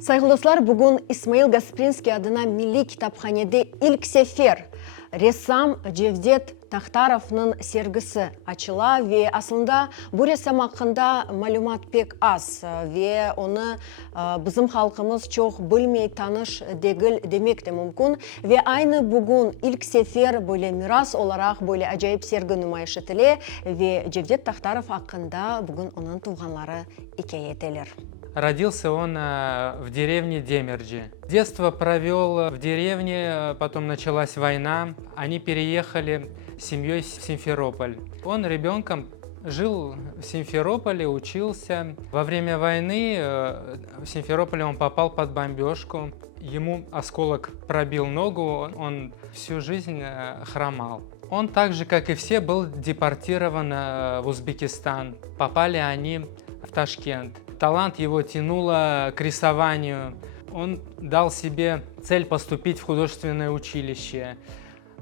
Saygılı dostlar, bugün İsmail Gasprinskiy adına Milli Kitapxane'de ilk sefer ressam Cevdet Taxtarov'ның sergisi açıla ve aslında bu ressam hakkında malumat pek az ve onu bizim halkımız çok bilmey tanış değil demek de mümkün ve aynı bugün ilk sefer böyle miras olarak böyle acayip sergi nümayiş edilir ve Cevdet Taxtarov hakkında bugün onun tuğanları hikaye edilir. Родился он в деревне Демерджи. Детство провел в деревне, потом началась война. Они переехали с семьей в Симферополь. Он ребенком жил в Симферополе, учился. Во время войны в Симферополе он попал под бомбежку. Ему осколок пробил ногу, он всю жизнь хромал. Он так же, как и все, был депортирован в Узбекистан. Попали они в Ташкент. Талант его тянуло к рисованию. Он дал себе цель поступить в художественное училище.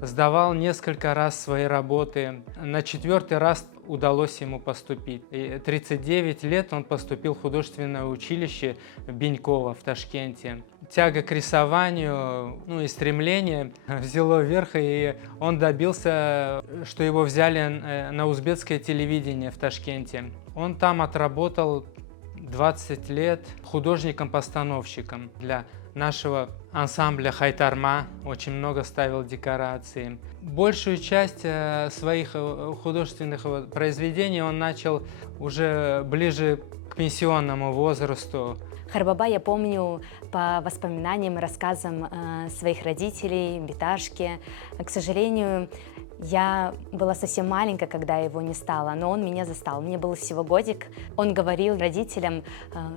Сдавал несколько раз свои работы. На 4-й раз удалось ему поступить. И 39 лет он поступил в художественное училище в Беньково в Ташкенте. Тяга к рисованию, и стремление взяло верх, и он добился, что его взяли на узбекское телевидение в Ташкенте. Он там отработал 20 лет художником-постановщиком для нашего ансамбля «Хайтарма», очень много ставил декораций. Большую часть своих художественных произведений он начал уже ближе к пенсионному возрасту. Харбаба я помню по воспоминаниям и рассказам своих родителей, Биташки. К сожалению, я была совсем маленькая, когда его не стало, но он меня застал. Мне было всего годик. Он говорил родителям,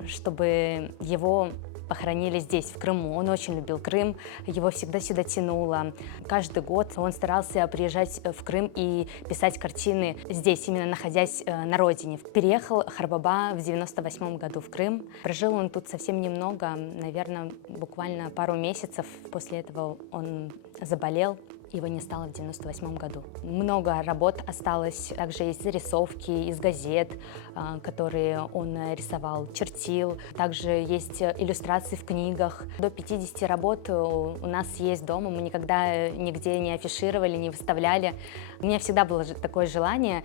чтобы его похоронили здесь, в Крыму. Он очень любил Крым, его всегда сюда тянуло. Каждый год он старался приезжать в Крым и писать картины здесь, именно находясь на родине. Переехал Харбаба в 98 году в Крым. Прожил он тут совсем немного, наверное, буквально пару месяцев. После этого он заболел. Его не стало в 98 году. Много работ осталось, также есть зарисовки из газет, которые он рисовал, чертил. Также есть иллюстрации в книгах. До 50 работ у нас есть дома, мы никогда нигде не афишировали, не выставляли. У меня всегда было такое желание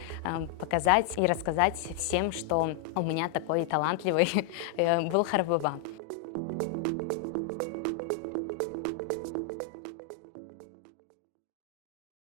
показать и рассказать всем, что у меня такой талантливый был Харбаба.